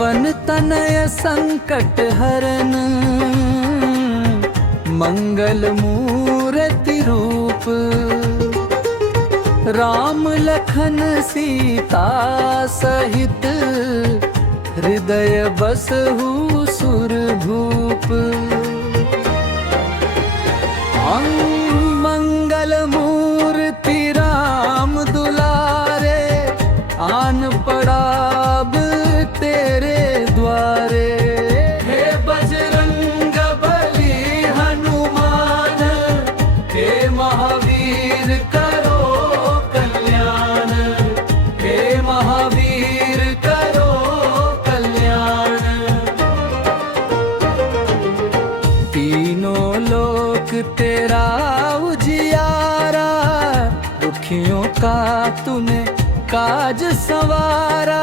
पवन तनय संकट हरन, मंगल मूर्ति रूप। राम लखन सीता सहित, हृदय बसहु सुरभूप। मंगल मूर्ति राम दुलारे, आन पड़ा अब तेरे द्वारे। हे बजरंग बली हनुमान, हे महावीर करो कल्याण, हे महावीर करो कल्याण। तीनों लोक तेरा उजियारा, दुखियों का तूने काज संवारा।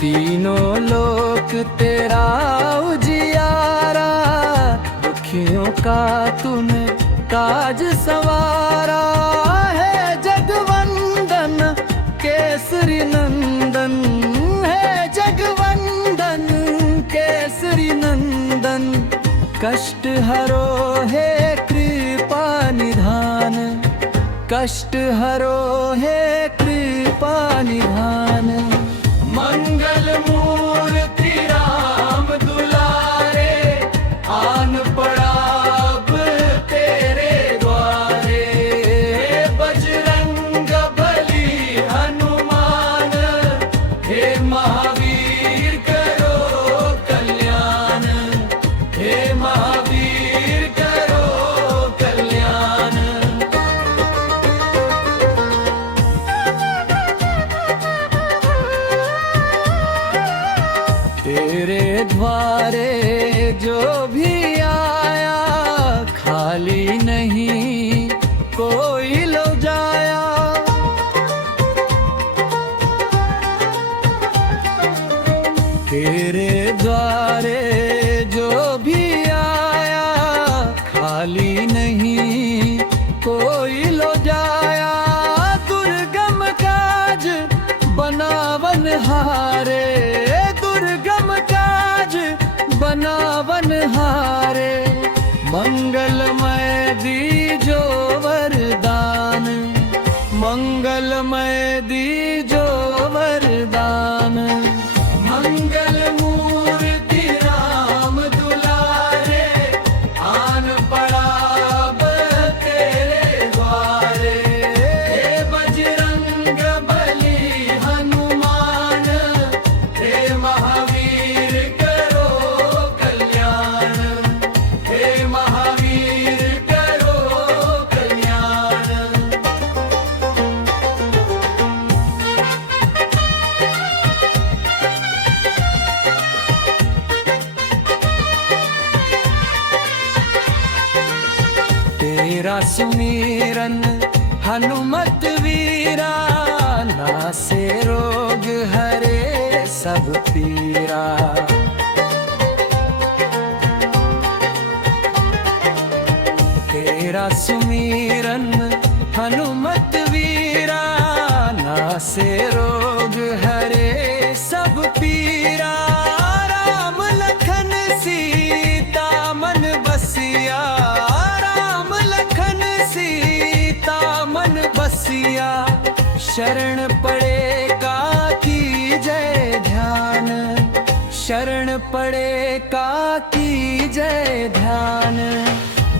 तीनों लोक तेरा उजियारा, दुखियों का तूने काज संवारा। है जगवंदन केसरी नंदन, है जगवंदन केसरी नंदन। कष्ट हरो है कृपा निधान, कष्ट हरो है कृपा निधान। मंगल मूर्ति राम दुलारे, आन पड़ा अब तेरे द्वारे। बजरंग बली हनुमान, हे महावीर करो कल्याण, हे महावीर करो कल्याण। तेरे द्वारे जो भी आया, खाली नहीं कोई लो जाया। तेरे द्वारे जो भी आया, खाली नहीं कोई लो जाया। दुर्गम काज बनावन हारे, दुर्गम काज बनावन हारे। मंगलमय दीजो वरदान, मंगलमय दीजो वरदान। मंगल मूर्ति राम दुलारे, आन पड़ा अब तेरे द्वारे। हे बजरंग बली हनुमान, हे महावीर करो कल्याण, हे महावीर करो कल्याण। तेरा सुमिरन हनुमत वीरा, नासे रोग हरे सब पीरा। तेरा सुमिरन हनुमत वीरा, नासे रोग हरे सब पीरा। राम लखन सीता मन बसिया, राम लखन सीता मन बसिया। शरण पड़े का की जय ध्यान, शरण पड़े का की जय ध्यान।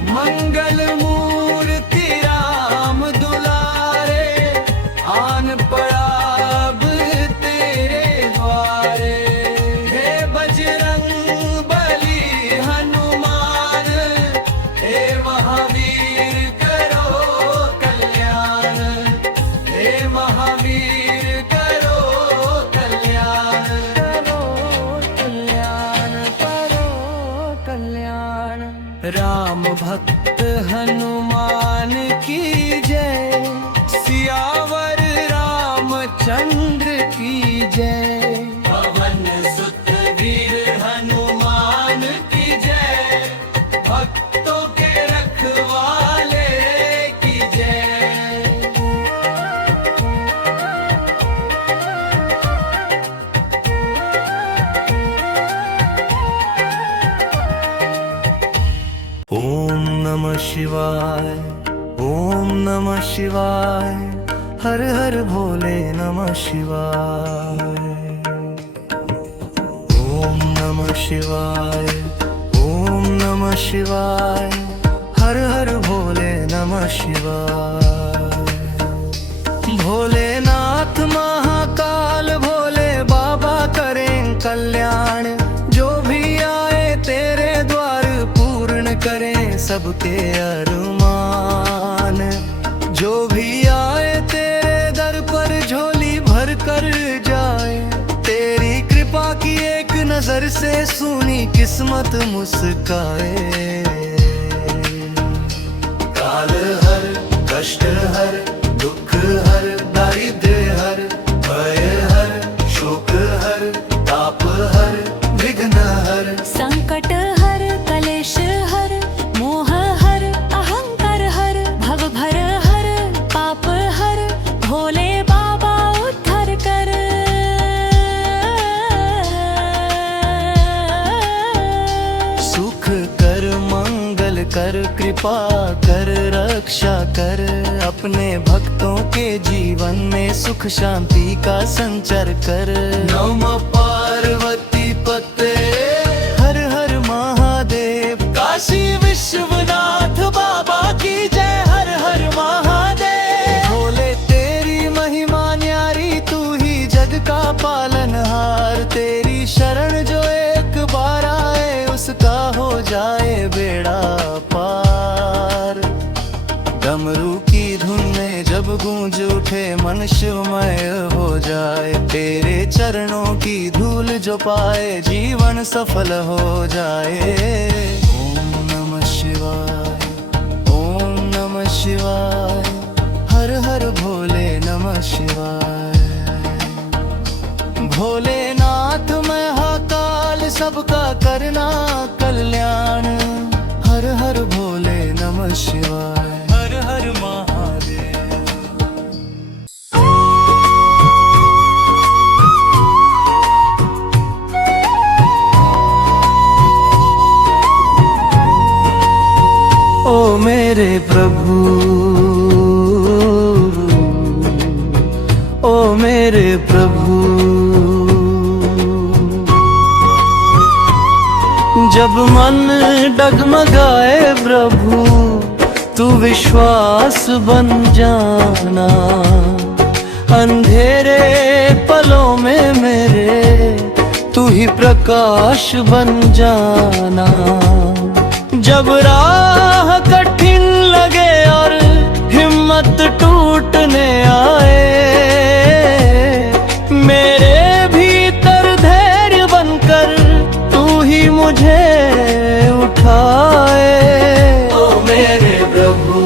मंगल मूर्ति राम दुलारे, आन पड़ा अब तेरे द्वारे। हे बजरंग बली हनुमान, हे महावीर करो कल्याण, हे महावीर करो कल्याण। करो कल्याण, करो कल्याण। राम भक्त हनुमान की जय, सियावर रामचंद्र की जय। पवन सुत वीर हनुमान की जय, भक्तों के रखवाले की जय। शिवाय, ओम नमः शिवाय, हर हर भोले नमः शिवाय। ओम नमः शिवाय, ओम नमः शिवाय, हर हर भोले नमः शिवाय। भोलेनाथ महाकाल भोले बाबा करें कल्याण, जो भी आए तेरे द्वार पूर्ण करें सबके अरमान। जो भी आए तेरे दर पर झोली भर कर जाए, तेरी कृपा की एक नजर से सुनी किस्मत मुस्काए। काल हर, कष्ट हर, दुख हर, दारिद्र्य हर, भय हर, शोक हर, ताप हर, विघ्न हर। संकट हर, कलेश हर, मोह हर, अहंकार हर, भव भर हर, पाप हर, भोले बाबा उद्धार कर। सुख कर, मंगल कर, कृपा कर, रक्षा कर, अपने भक्तों के जीवन में सुख शांति का संचार कर। नमः पार्वती पते, हर हर महादेव, काशी विश्वनाथ बाबा की जय, हर हर महादेव। भोले तेरी महिमा न्यारी, तू ही जग का पालनहार। तेरी शरण जो एक बार आए, उसका हो जाए बेड़ा पार। डमरू की धुन में जब गूंज उठे, मन शिवमय हो जाए। तेरे चरणों की धूल जो पाए, जीवन सफल हो जाए। ओम नमः शिवाय, ओम नमः शिवाय, हर हर भोले नमः शिवाय। भोलेनाथ महाकाल, सबका करना कल्याण। हर हर भोले नमः शिवाय, हर हर महादेव। ओ मेरे प्रभु, ओ मेरे प्रभु, जब मन डगमगाए प्रभु, तू विश्वास बन जाना। अंधेरे पलों में मेरे, तू ही प्रकाश बन जाना। जब राह कठिन लगे और हिम्मत टूटने आए, मेरे भीतर धैर्य बनकर तू ही मुझे उठाए। ओ मेरे प्रभु,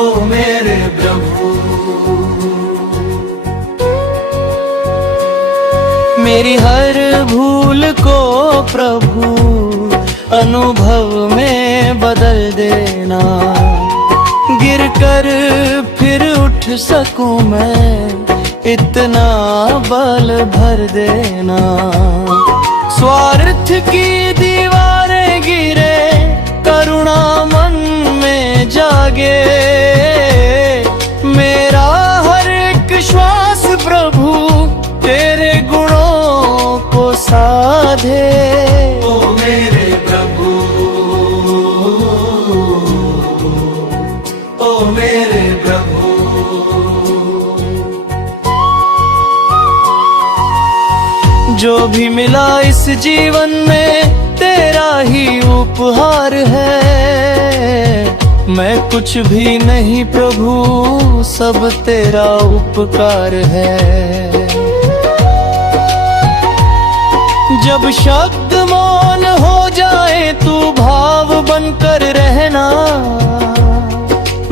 ओ मेरे प्रभु, मेरी हर भूल को प्रभु अनुभव में बदल देना। गिरकर फिर उठ सकूं मैं, इतना बल भर देना। स्वार्थ की दीवारें गिरे, करुणा मन में जागे। मेरा हर एक श्वास प्रभु तेरे गुणों को साधे। ओ मेरे प्रभु, ओ मेरे प्रभु, जो भी मिला इस जीवन में तेरा ही उपहार है। मैं कुछ भी नहीं प्रभु, सब तेरा उपकार है। जब शब्द मौन हो जाए, तू भाव बनकर रहना।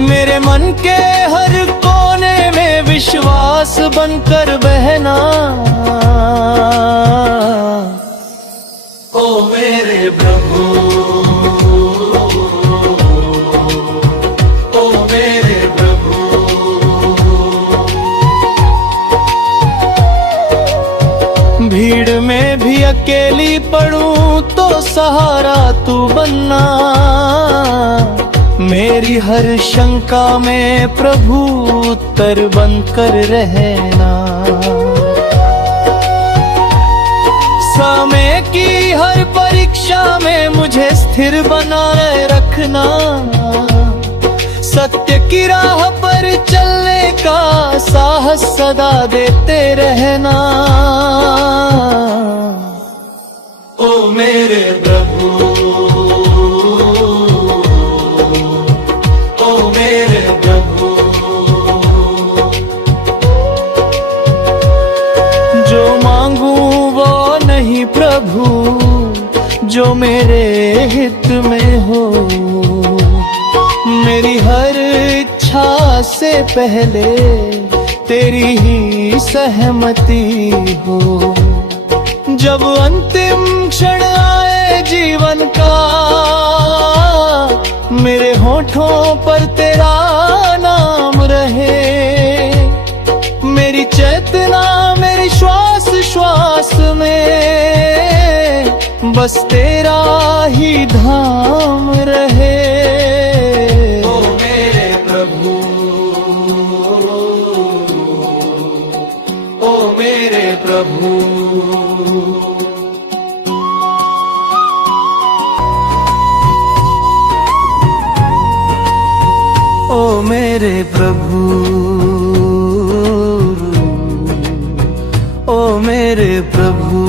मेरे मन के हर कोने में विश्वास बनकर बहना। ओ मेरे प्रभु, ओ मेरे प्रभु, भीड़ में भी अकेली पड़ूं तो सहारा तू बनना, मेरी हर शंका में प्रभु उत्तर बनकर रहना। समय की हर परीक्षा में मुझे स्थिर बनाए रखना, सत्य की राह पर चलने का साहस सदा देते रहना। ओ मेरे प्रभु, ओ मेरे प्रभु, जो मांगू वो नहीं प्रभु, जो मेरे हित में हो। मेरी हर इच्छा से पहले तेरी ही सहमति हो। जब अंतिम क्षण आए जीवन का, मेरे होठों पर तेरा नाम रहे। मेरी चेतना मेरी श्वास श्वास में बस तेरा ही धाम रहे। प्रभु, ओ मेरे प्रभु, ओ मेरे प्रभु।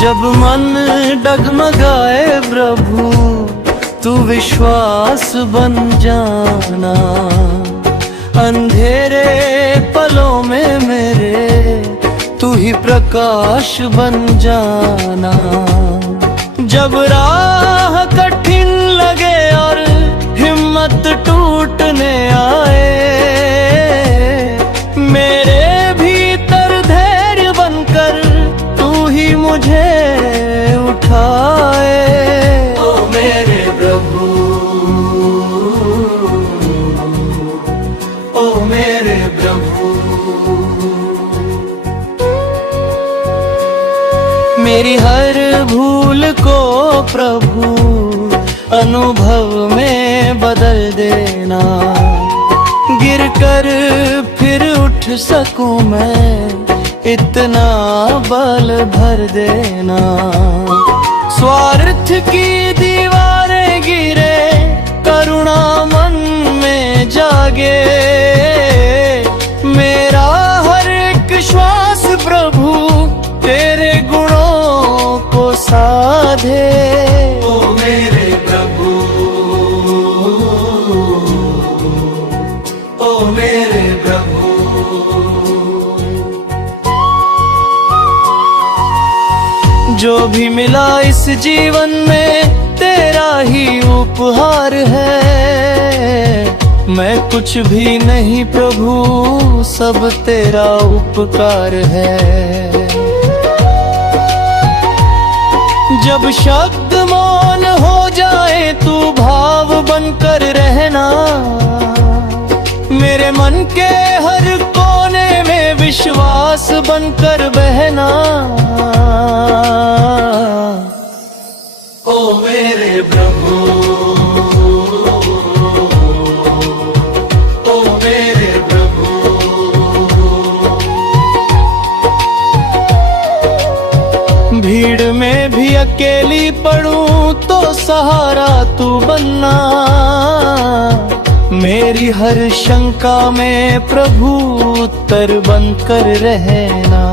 जब मन डगमगाए प्रभु, तू विश्वास बन जाना। अंधेरे पलों में मेरे तू ही प्रकाश बन जाना। जब राह कठिन लगे और हिम्मत टूटने आए, मेरे भीतर धैर्य बनकर तू ही मुझे उठाए। ओ मेरे प्रभु, ओ मेरे प्रभु। मेरी हर भूल को प्रभु अनुभव में बदल देना। गिरकर फिर उठ सकूं मैं, इतना बल भर देना। स्वार्थ की दीवारें गिरे, करुणा मन में जागे। मेरा हर एक श्वास प्रभु तेरे गुणों को साधे। ओ मेरे प्रभु, ओ मेरे प्रभु। जो भी मिला इस जीवन में तेरा ही उपहार है। मैं कुछ भी नहीं प्रभु, सब तेरा उपकार है। जब शब्द मौन हो जाए तू भाव बनकर रहना। मेरे मन के हर कोने में विश्वास बनकर बहना। ओ मेरे प्रभु, ओ मेरे प्रभु। भीड़ में भी अकेली पड़ूं तो सहारा तू बनना। मेरी हर शंका में प्रभु उत्तर बनकर रहना।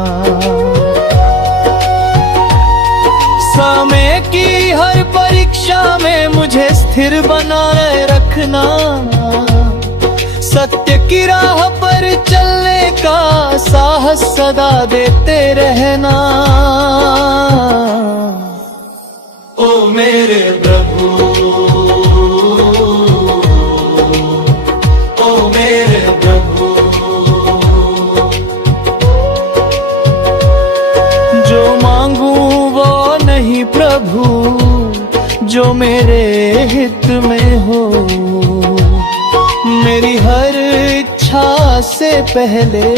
समय की हर परीक्षा में मुझे स्थिर बनाए रखना। सत्य की राह पर चलने का साहस सदा देते रहना। ओ मेरे प्रभु, ओ मेरे प्रभु। जो मांगू वो नहीं प्रभु, जो मेरे हित में हो। मेरी हर इच्छा से पहले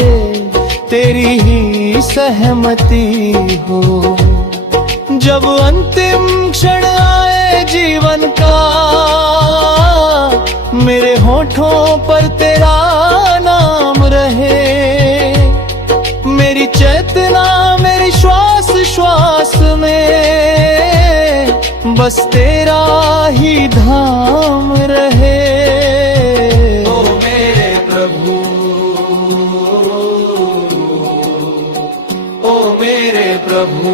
तेरी ही सहमति हो। जब अंतिम क्षण आए जीवन का, मेरे होठों पर तेरा नाम रहे। मेरी चेतना मेरी श्वास श्वास में बस तेरा ही धाम रहे। ओ मेरे प्रभु, ओ मेरे प्रभु,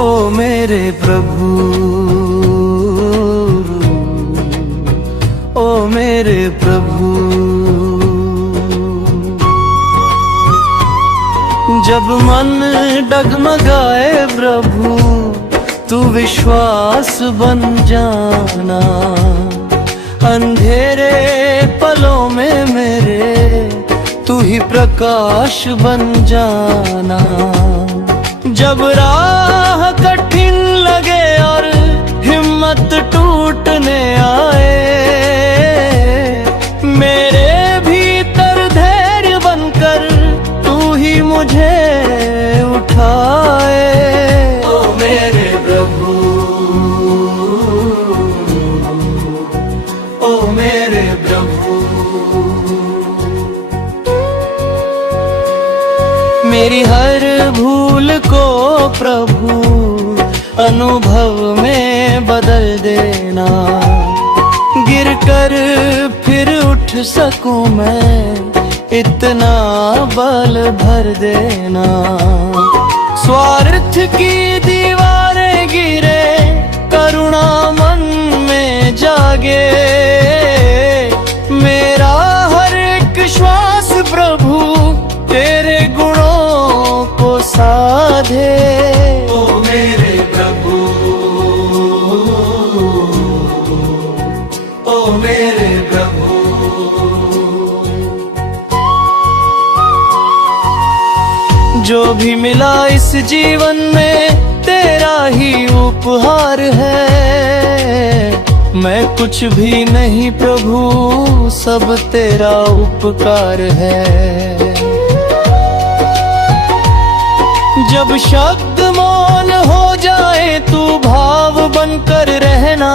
ओ मेरे प्रभु, ओ मेरे प्रभु। जब मन डगमगाए प्रभु, तू विश्वास बन जाना। अंधेरे पलों में मेरे तू ही प्रकाश बन जाना। जब राह कठिन लगे और हिम्मत टूटने आए, मेरे भीतर धैर्य बनकर तू ही मुझे उठाए। ओ मेरे प्रभु, ओ मेरे प्रभु, मेरी हर भूल को प्रभु अनुभव में बदल देना। गिरकर फिर उठ सकूं मैं, इतना बल भर देना। स्वार्थ की दीवारें गिरे, करुणा मन में जागे। मेरा हर एक श्वास प्रभु तेरे गुणों को साधे। ओ मेरे प्रभु, ओ मेरे प्रभु, जो भी मिला इस जीवन में तेरा ही उपहार है। मैं कुछ भी नहीं प्रभु, सब तेरा उपकार है। जब शब्द मौन हो जाए तू भाव बनकर रहना।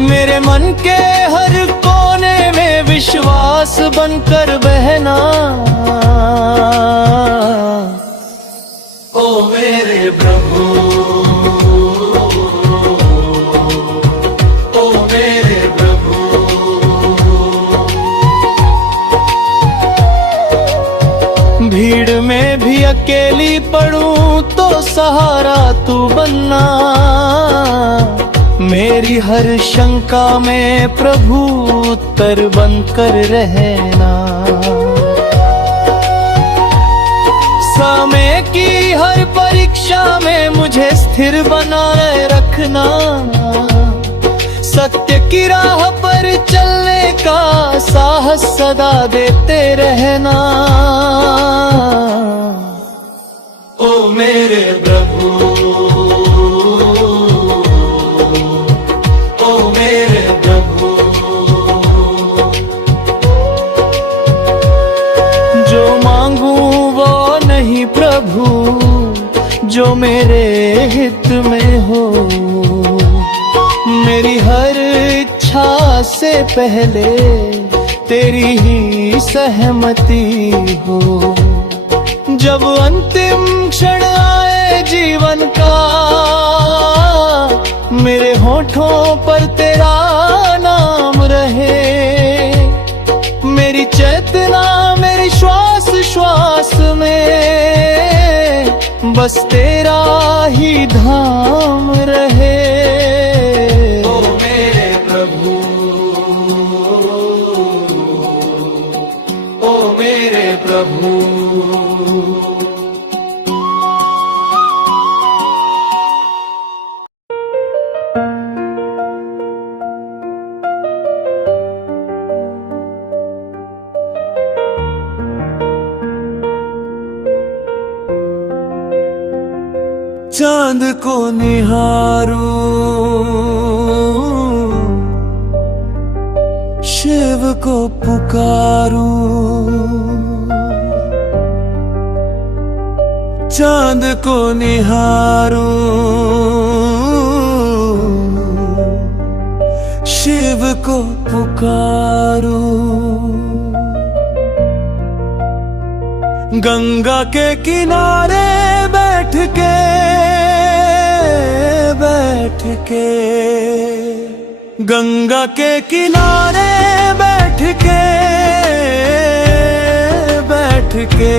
मेरे मन के हर कोने में विश्वास बनकर बहना। ओ मेरे प्रभु, ओ मेरे प्रभु, भीड़ में भी अकेली पड़ूं तो सहारा तू बनना। मेरी हर शंका में प्रभु उत्तर बनकर रहना। समय की हर परीक्षा में मुझे स्थिर बनाए रखना। सत्य की राह पर चलने का साहस सदा देते रहना। ओ मेरे प्रभु, ओ मेरे प्रभु, जो मांगू वो नहीं प्रभु, जो मेरे हित में हो। मेरी हर इच्छा से पहले तेरी ही सहमति हो। जब अंतिम क्षण आए जीवन का, मेरे होठों पर तेरा नाम रहे। मेरी चेतना मेरी श्वास श्वास में बस तेरा ही धाम रहे। ओ मेरे प्रभु, ओ मेरे प्रभु, चांद को निहारूं, शिव को पुकारूं। चांद को निहारूं, शिव को पुकारूं। गंगा के किनारे बैठ के गंगा के किनारे बैठ के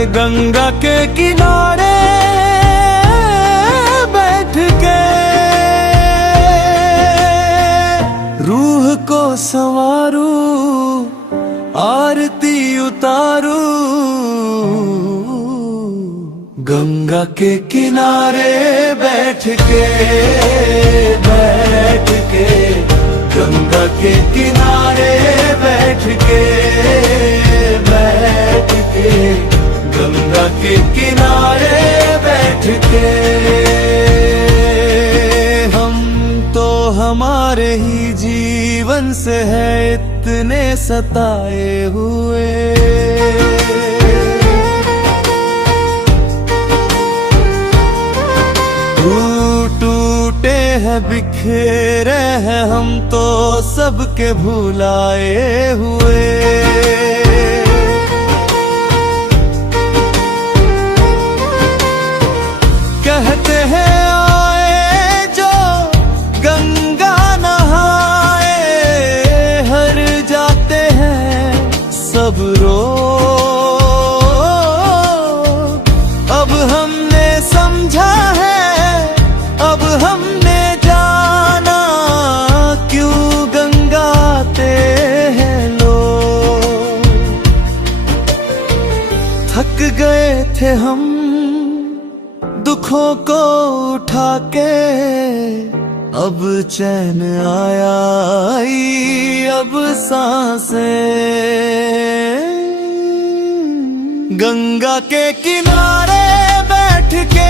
गंगा के किनारे बैठ के रूह को संवारूं, आरती उतारूं। गंगा के किनारे बैठ के गंगा के किनारे बैठ के गंगा के किनारे बैठ के हम तो हमारे ही जीवन से है इतने सताए हुए। टूटे हैं बिखेरे हैं हम तो सबके भुलाए हुए। कहते हैं आए जो गंगा नहाए, हर जाते हैं सब रोग। अब हमने समझा है, अब हमने जाना क्यों गंगाते हैं लोग। थक गए थे हम दुखों को उठा के, अब चैन आया आई अब सांसें। गंगा के किनारे बैठ के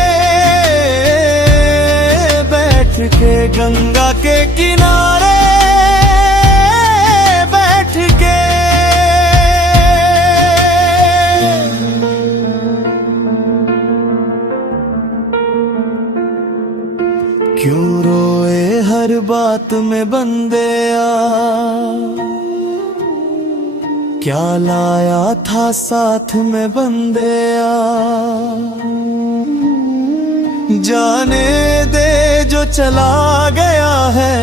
गंगा के किनारे बैठ के क्यों रोए हर बात में बंदे आ, क्या लाया था साथ में बंदे आ। जाने दे जो चला गया है,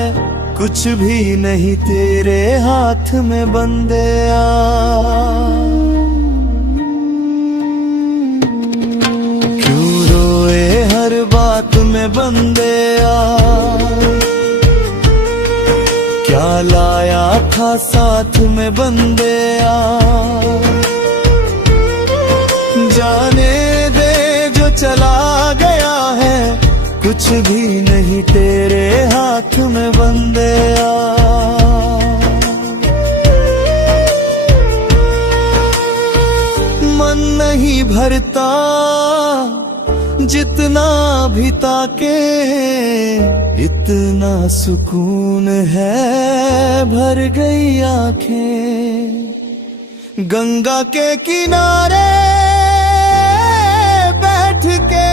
कुछ भी नहीं तेरे हाथ में बंदे आ। क्यों रोए हर बात में बंदे आ, क्या लाया था साथ में बंदे आ। जाने दे जो चला गया है, कुछ भी नहीं तेरे हाथ में बंदे आ। मन नहीं भरता जितना भी ताके, इतना सुकून है भर गई आंखें। गंगा के किनारे बैठ के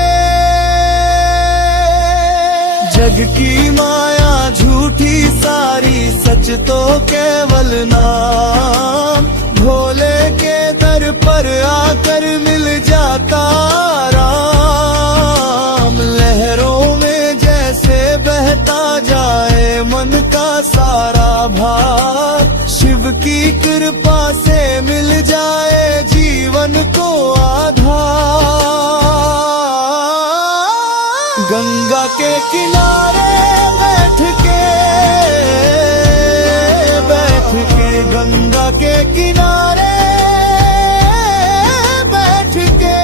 जग की माया झूठी सारी, सच तो केवल नाम। भोले के दर पर आकर मिल जाता राम। लहरों में जैसे बहता जाए मन का सारा भार, शिव की कृपा से मिल जाए जीवन को आधार। गंगा के किनारे बैठ के गंगा के किनारे बैठ के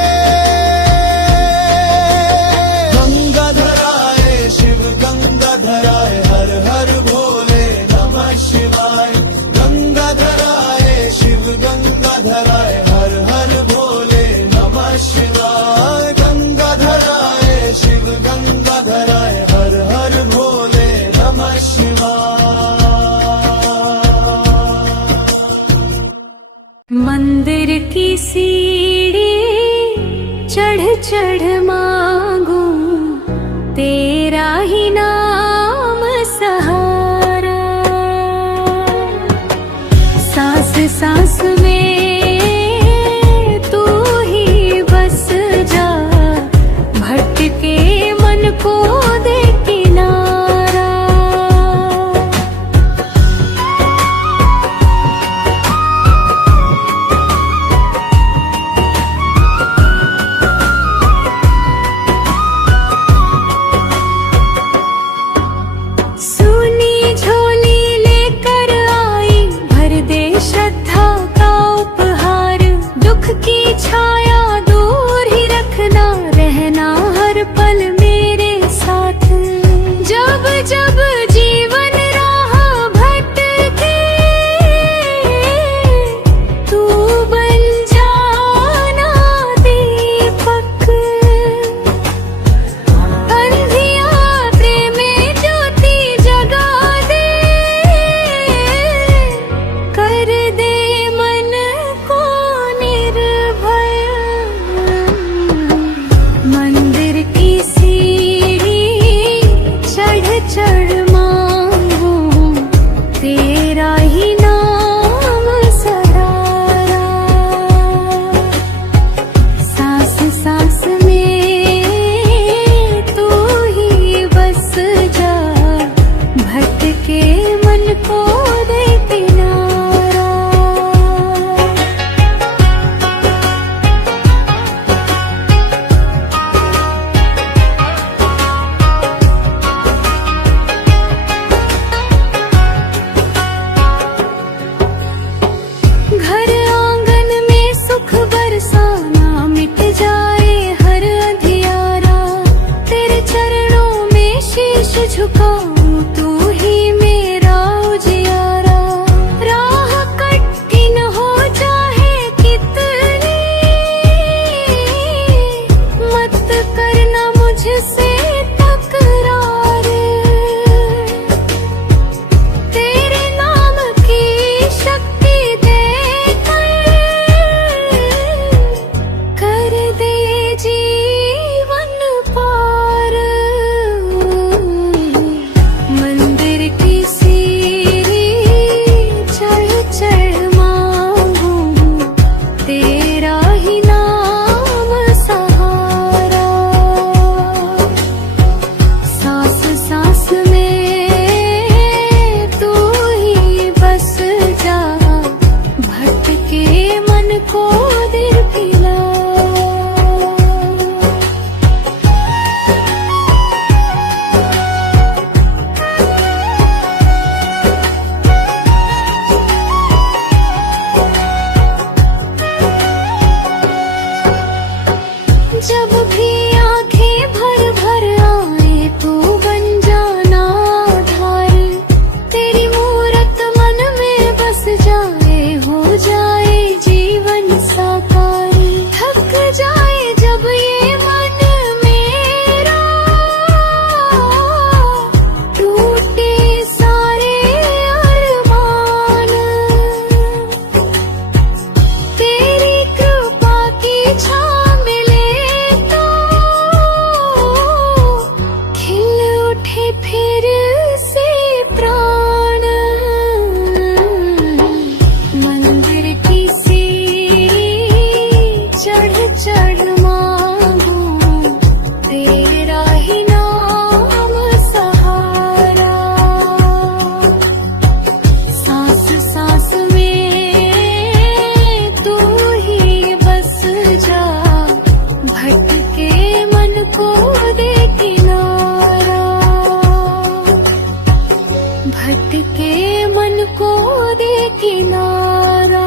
गंगा धराए शिव गंगा धराए, हर हर भोले नमः शिवाय। गंगा धराए शिव गंगा धराए, हर हर भोले नमः शिवाय। गंगा धराए शिव गंगा गंगा धराए हर हर भोले नमः शिवाय। मंदिर की सीढ़ी चढ़ चढ़ मांगू तेरा ही नाम सहारा, सांस सांस में तू ही बस जा, भटके मन को दे किनारा। सोनी झोली लेकर आई, भर दे श्रद्धा का उपहार, दुख की छाया दूर ही रखना, रहना हर पल मेरे साथ। जब जब जीवन राह भटके तू बन जाना दीपक, अंधियारे में ज्योति जगा दे, कर दे मन को निर्भय। मंदिर की सीढ़ी चढ़ चढ़ मांगू तेरा ही नाम सहारा, सांस सांस में तू ही बस जा, भटके मन को दे किनारा। घर आंगन में सुख बरसाना, मिट जाए हर अंधियारा, तेरे चरणों में शीश झुकाऊं, तू ही मेरा उजियारा। राह कठिन हो चाहे कितनी, मत करना मुझसे तकरार, तेरे नाम की शक्ति देकर कर दे जीवन पार। मंदिर की सीढ़ी चढ़ चढ़ मांगू तेरा ही नाम सहारा, सांस सांस में तू ही बस जा, भटके मन को दे पिला। जब भी आंखें भर भर आए तू बन जाना आधार, तेरी मूरत मन में बस जाए, हो जाए जीवन साकार। थक जाए जब ये मन मेरा, टूटे सारे अरमान, तेरी कृपा की छाँव मिले तो खिल उठे फिर से प्राण। मंदिर की सीढ़ी चढ़ चढ़ मांगू तेरा ही नाम सहारा, सांस सांस में तू ही बस जा, भटके मन को दे किनारा, भटके मन को दे किनारा।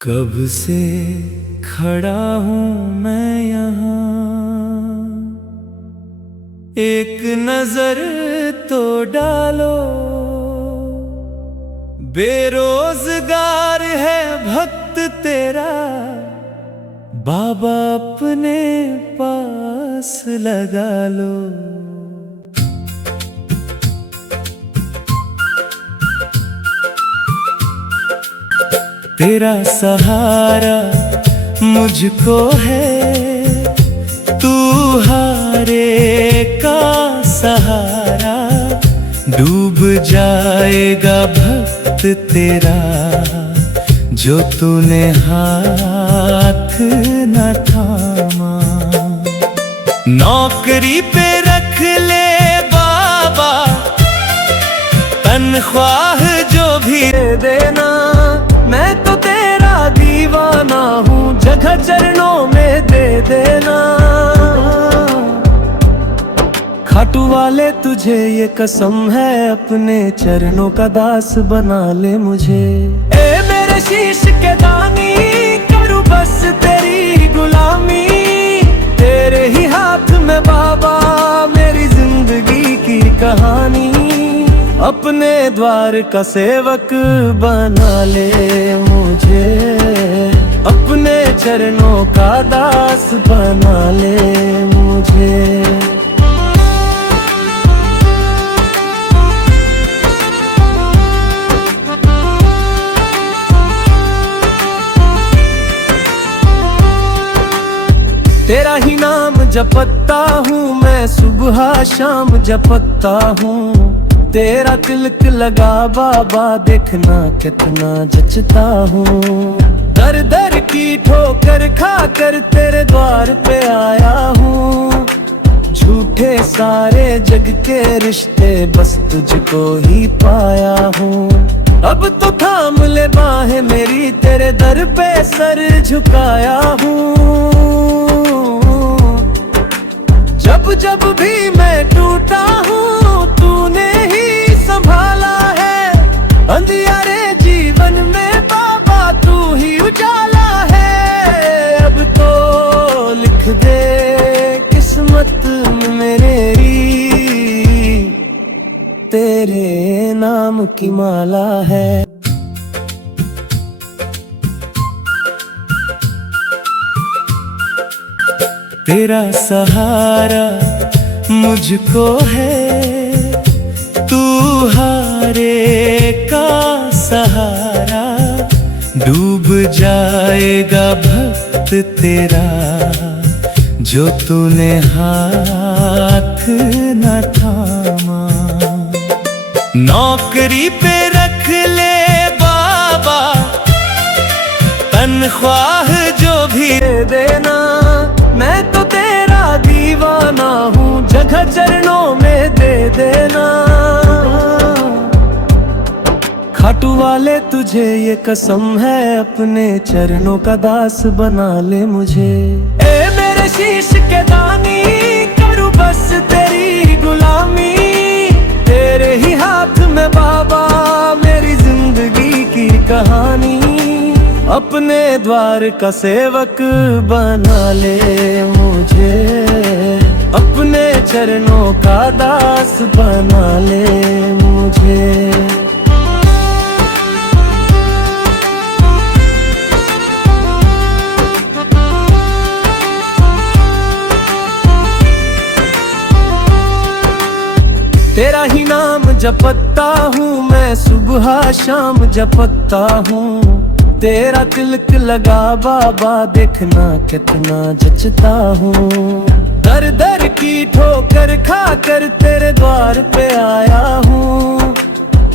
कब से खड़ा हूँ मैं यहाँ, एक नजर तो डालो, बेरोजगार है भक्त तेरा, बाबा अपने पास लगा लो। तेरा सहारा मुझको है, तू हारे का सहारा। डूब जाएगा भक्त तेरा जो तूने हाथ न थामा। नौकरी पे रख ले बाबा, तनख्वाह जो भी दे देना। मैं तो तेरा दीवाना हूँ, जगह चरणों में दे देना। खाटू वाले तुझे ये कसम है, अपने चरणों का दास बना ले मुझे। ए मेरे शीश के दानी, करूँ बस तेरी गुलामी। तेरे ही हाथ में बाबा मेरी जिंदगी की कहानी। अपने द्वार का सेवक बना ले मुझे, अपने चरणों का दास बना ले मुझे। तेरा ही नाम जपता हूँ मैं, सुबह शाम जपता हूँ। तेरा तिलक लगा बाबा, देखना कितना जचता हूँ। दर दर की ठोकर खाकर तेरे द्वार पे आया हूँ। झूठे सारे जग के रिश्ते बस तुझको ही पाया हूँ। अब तो थाम ले बाहें मेरी, तेरे दर पे सर झुकाया हूँ। जब जब भी मैं टूटा हूँ, तूने ही संभाला है। अंधियारे जीवन में बाबा तू ही उजाला है। अब तो लिख दे किस्मत में मेरी, तेरे नाम की माला है। तेरा सहारा मुझको है, तू हारे का सहारा। डूब जाएगा भक्त तेरा जो तूने हाथ न थामा। नौकरी पे रख ले बाबा, तनख्वाह जो भी दे देना। मैं तो तेरा दीवाना हूँ, जगह चरणों में दे देना। खाटू वाले तुझे ये कसम है, अपने चरणों का दास बना ले मुझे। ए मेरे शीश के दानी, करूँ बस तेरी गुलामी। तेरे ही हाथ में बाबा मेरी जिंदगी की कहानी। अपने द्वार का सेवक बना ले मुझे, अपने चरणों का दास बना ले मुझे। तेरा ही नाम जपता हूँ मैं, सुबह शाम जपता हूँ। तेरा तिलक लगा बाबा, देखना कितना जचता हूँ। दर दर की ठोकर खाकर तेरे द्वार पे आया हूँ।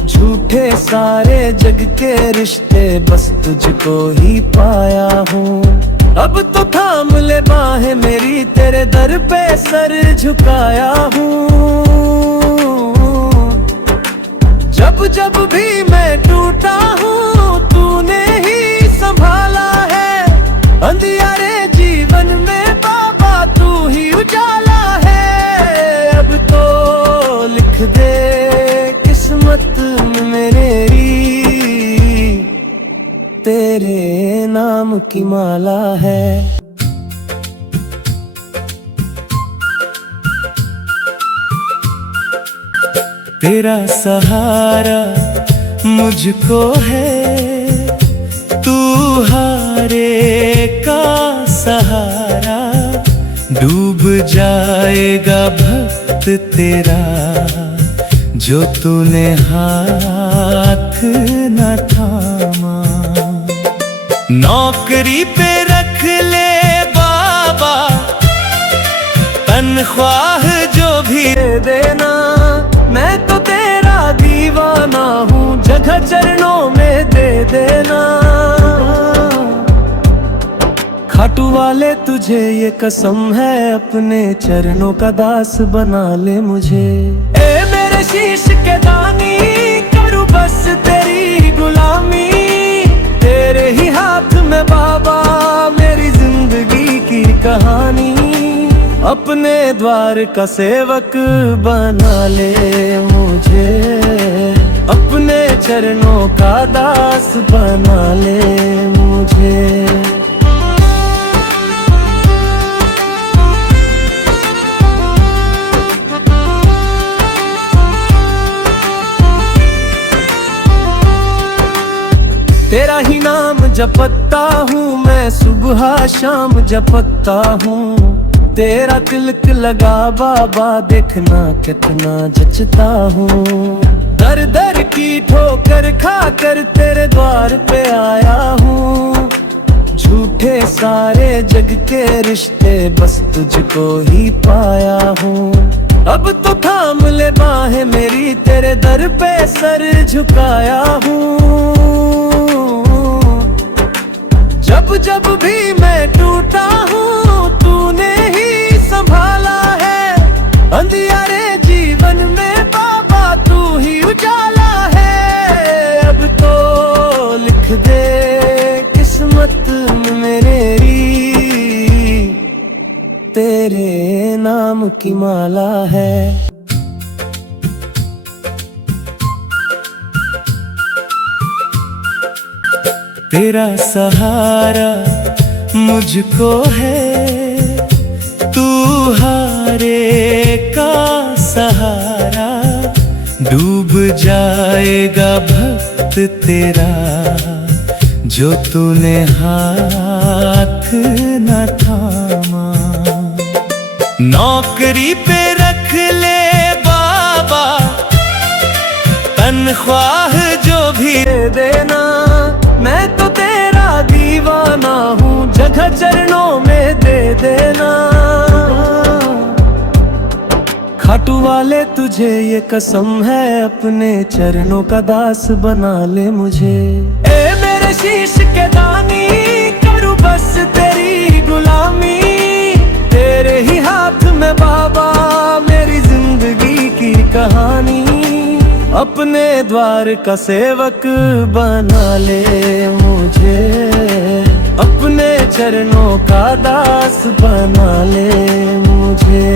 झूठे सारे जग के रिश्ते बस तुझको ही पाया हूँ। अब तो थाम ले बाहें मेरी, तेरे दर पे सर झुकाया हूँ। जब जब भी मैं टूटा हूँ, तूने ही संभाला है। अंधियारे जीवन में बाबा तू ही उजाला है। अब तो लिख दे किस्मत में मेरी, तेरे नाम की माला है। तेरा सहारा मुझको है, तू हारे का सहारा, डूब जाएगा भक्त तेरा जो तूने हाथ न थामा। नौकरी पे रख ले बाबा, तनख्वाह जो भी दे देना, मैं तो तेरा दीवाना हूँ, जगह चरणों में दे देना। खाटू वाले तुझे ये कसम है, अपने चरणों का दास बना ले मुझे। ए मेरे शीश के दानी, करूँ बस तेरी गुलामी, तेरे ही हाथ में बाबा मेरी जिंदगी की कहानी। अपने द्वार का सेवक बना ले मुझे, अपने चरणों का दास बना ले मुझे। तेरा ही नाम जपता हूँ मैं, सुबह शाम जपता हूँ। तेरा तिलक लगा बाबा, देखना कितना जचता हूँ। दर दर की ठोकर खाकर तेरे द्वार पे आया हूँ। झूठे सारे जग के रिश्ते बस तुझको ही पाया हूँ। अब तो थाम ले बाहें मेरी, तेरे दर पे सर झुकाया हूँ। जब जब भी मैं टूटा हूँ, तूने ही संभाला है। अंधियारे जीवन में बाबा तू ही उजाला है। अब तो लिख दे किस्मत में मेरी, तेरे नाम की माला है। तेरा सहारा मुझको है, तू हारे का सहारा, डूब जाएगा भक्त तेरा जो तूने हाथ न थामा। नौकरी पे रख ले बाबा, तनख्वाह जो भी दे देना, मैं तो तेरा दीवाना हूँ, जगह चरणों में दे देना। खाटू वाले तुझे ये कसम है, अपने चरणों का दास बना ले मुझे। ए मेरे शीश के दानी, करूँ बस तेरी गुलामी, तेरे ही हाथ में बाबा मेरी जिंदगी की कहानी। अपने द्वार का सेवक बना ले मुझे, अपने चरणों का दास बना ले मुझे।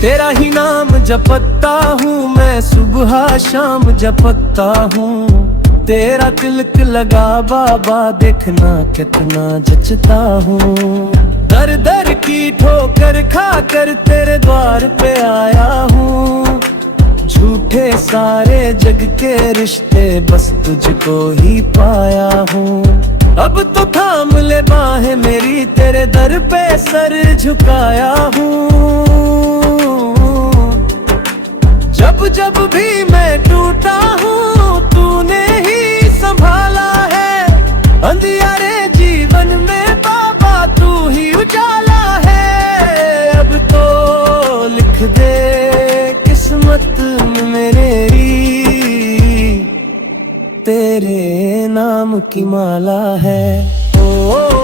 तेरा ही नाम जपता हूँ मैं, सुबह शाम जपता हूँ। तेरा तिलक लगा बाबा, देखना कितना जचता हूँ। दर दर की ठोकर खाकर तेरे द्वार पे आया हूँ। झूठे सारे जग के रिश्ते बस तुझको ही पाया हूँ। अब तो थाम ले बाहें मेरी, तेरे दर पे सर झुकाया हूँ। जब जब भी मैं टूटा हूँ, तूने ही संभाला है। अंधियारे जीवन में बाबा तू ही उजाला है। अब तो लिख दे किस्मत में मेरी, तेरे नाम की माला है। ओ